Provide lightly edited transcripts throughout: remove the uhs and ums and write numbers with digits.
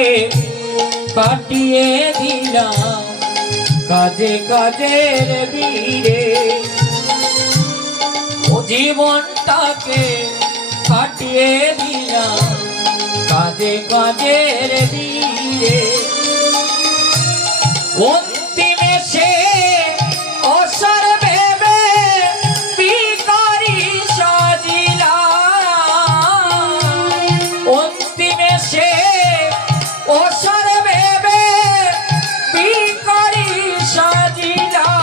জীবনটাকে কাটিয়ে দিলাম কাজে কাজের ভিড়ে। ও জীবনটাকে কাটিয়ে দিলাম কাজে কাজের ভিড়ে। অন্তিমে সে অসার ভেবে ভিখারি সাজিলাম। অন্তিমে সে অসার ভেবে ভিখারি সাজিলাম।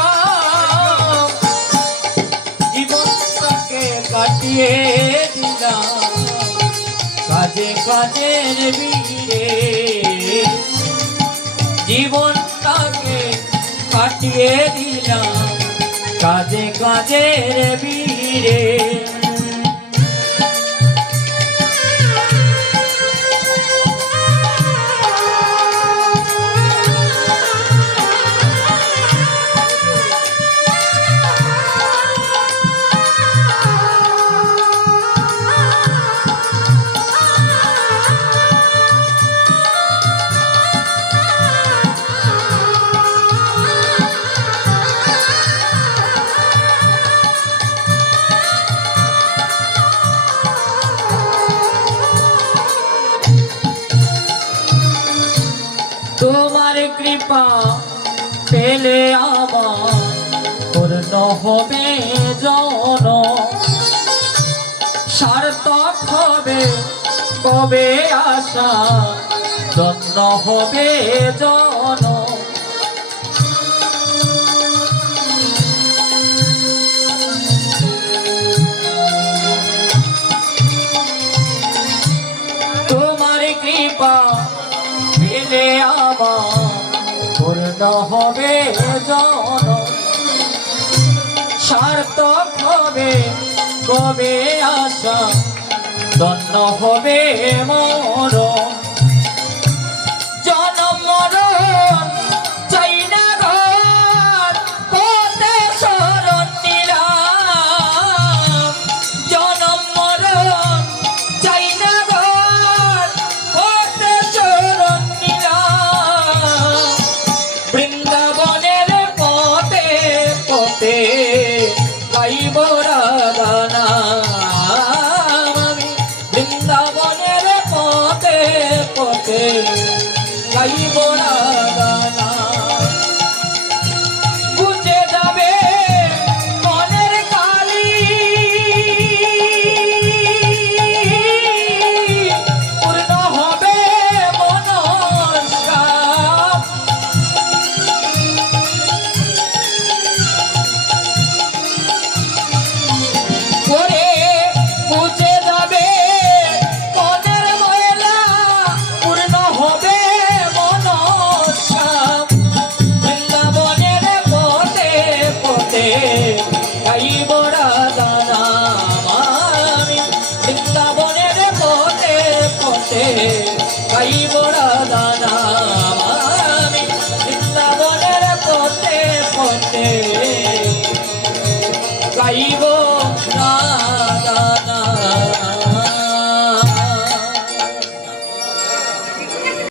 জীবনটাকে কাটিয়ে দিলাম কাজে কাজের ভিড়ে। জীবনটাকে কাটিয়ে দিলাম কাজে কাজের ভিড়ে। তোমার কৃপা পেলে আমার পূর্ণ হবে জনম। সার্থক হবে কবে আশা ধন্য হবে জনম। তোমার কৃপা পেলে আমার পূর্ণ হবে জনম। সার্থক হবে কবে আশা ধন্য হবে মরণ।